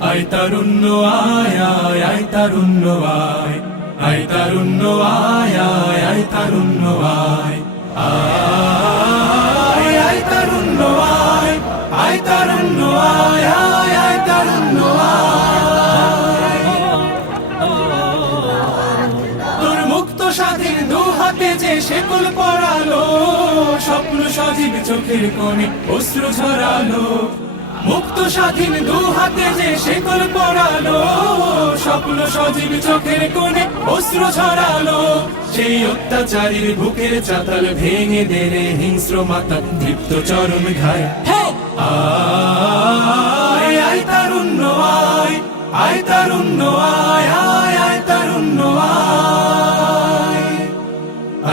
আয় তারুণ্য, আয় আয় আয়। তারুণ্য, আয় আয় আয়। আয় আয়। তারুণ্য, আয় আয় আয়। তোর মুক্ত স্বাধীন দু হাতে যে শেকল পড়ালো স্বপ্ন সজীব চোখের কোণে অশ্রু ঝরালো। মুক্ত স্বাধীন দু হাতে যে শেকল পড়ালো স্বপ্ন সজীব চোখের কোণে অস্ত্র ছড়ালো। সেই অত্যাচারীর বুকের চাতাল ভেঙে দেরে হিংস্র মাতা তৃপ্ত চরণ ঘায়। আয়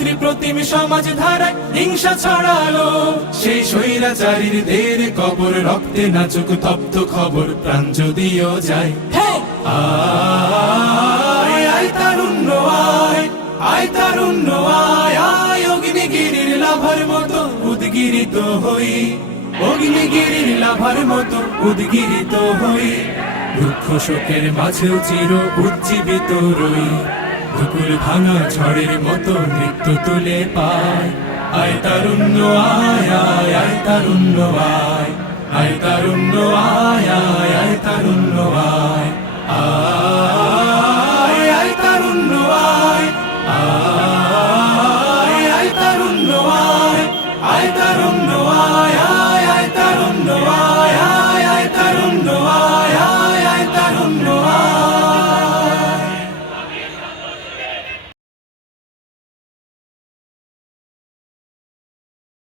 ভ্রাতৃ প্রতিম সমাজ ধারায় হিংসা ছড়ালো। সেই স্বৈরাচারীর দের কবর রক্তে নাচুক তপ্ত খবর, প্রাণ যদিও যায়। আয় আয় মতো উদ্গিরিত হই। অগ্নিগিরির লাভার মতো উদ্গিরিত দুঃখ শোকের মাঝেও চির উজ্জীবিত রই। দুকুল ভাঙা ঝড়ের মতো নৃত্য তুলে পায়। আয় তারুণ্য, আয় আয় আয় তারুণ্য, আয়। আয় তারুণ্য, আয়